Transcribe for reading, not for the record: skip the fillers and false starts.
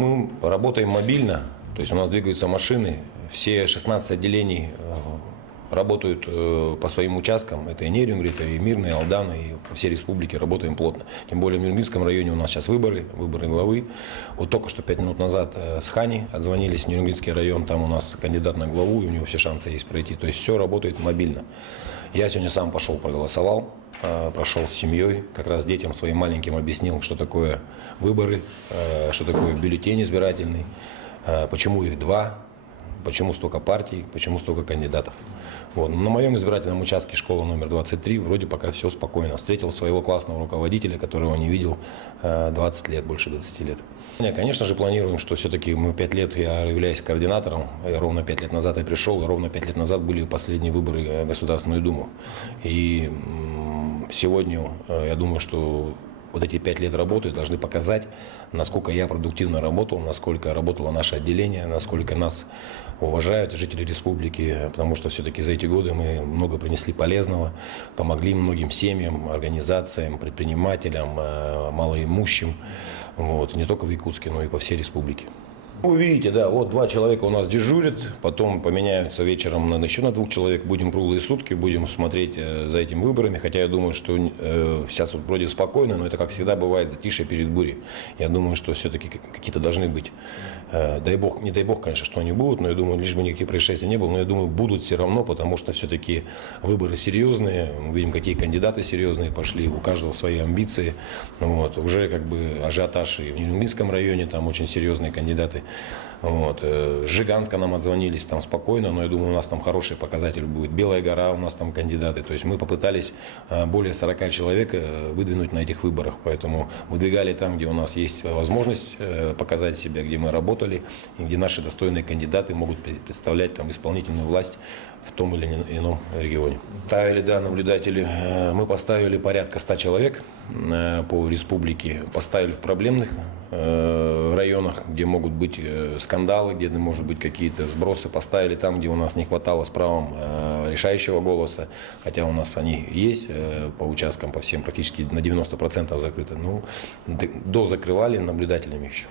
Мы работаем мобильно, то есть у нас двигаются машины, все 16 отделений работают по своим участкам, это и Нерюнгри, это и Мирный, и Алдан, и по всей республике работаем плотно. Тем более в Нерюнгрийском районе у нас сейчас выборы главы. Вот только что 5 минут назад с Хани отзвонились в Нерюнгрийский район, там у нас кандидат на главу, и у него все шансы есть пройти. То есть все работает мобильно. Я сегодня сам пошел, проголосовал, прошел с семьей, как раз детям своим маленьким объяснил, что такое выборы, что такое бюллетень избирательный, почему их два, почему столько партий, почему столько кандидатов. Вот. На моем избирательном участке школы номер 23 вроде пока все спокойно. Встретил своего классного руководителя, которого не видел 20 лет, больше 20 лет. Конечно же, планируем, что все-таки мы 5 лет, я являюсь координатором, я ровно 5 лет назад я пришел, и ровно 5 лет назад были последние выборы в Государственную Думу. И сегодня я думаю, что вот эти 5 лет работы должны показать, насколько я продуктивно работал, насколько работало наше отделение, насколько нас уважают жители республики, потому что все-таки за эти годы мы много принесли полезного, помогли многим семьям, организациям, предпринимателям, малоимущим, вот, не только в Якутске, но и по всей республике. Вы видите, да, вот 2 человека у нас дежурят, потом поменяются вечером еще на 2 человек, будем круглые сутки, будем смотреть за этими выборами, хотя я думаю, что сейчас вот вроде спокойно, но это, как всегда, бывает затишье перед бурей. Я думаю, что все-таки какие-то должны быть, дай бог, не дай бог, конечно, что они будут, но я думаю, лишь бы никаких происшествий не было, но я думаю, будут все равно, потому что все-таки выборы серьезные, мы видим, какие кандидаты серьезные пошли, у каждого свои амбиции, вот, уже как бы ажиотаж и в Нерюнгрийском районе, там очень серьезные кандидаты. Вот. С Жиганска нам отзвонились, там спокойно, но я думаю, у нас там хороший показатель будет. Белая гора, у нас там кандидаты. То есть мы попытались более 40 человек выдвинуть на этих выборах. Поэтому выдвигали там, где у нас есть возможность показать себя, где мы работали, и где наши достойные кандидаты могут представлять там исполнительную власть в том или ином регионе. Ставили, да, наблюдатели. Мы поставили порядка 100 человек по республике, поставили в проблемных районах, где могут быть скандалы, где может быть какие-то сбросы, поставили там, где у нас не хватало с правом решающего голоса, хотя у нас они есть по участкам, по всем практически на 90% закрыты. Ну, дозакрывали наблюдателями еще.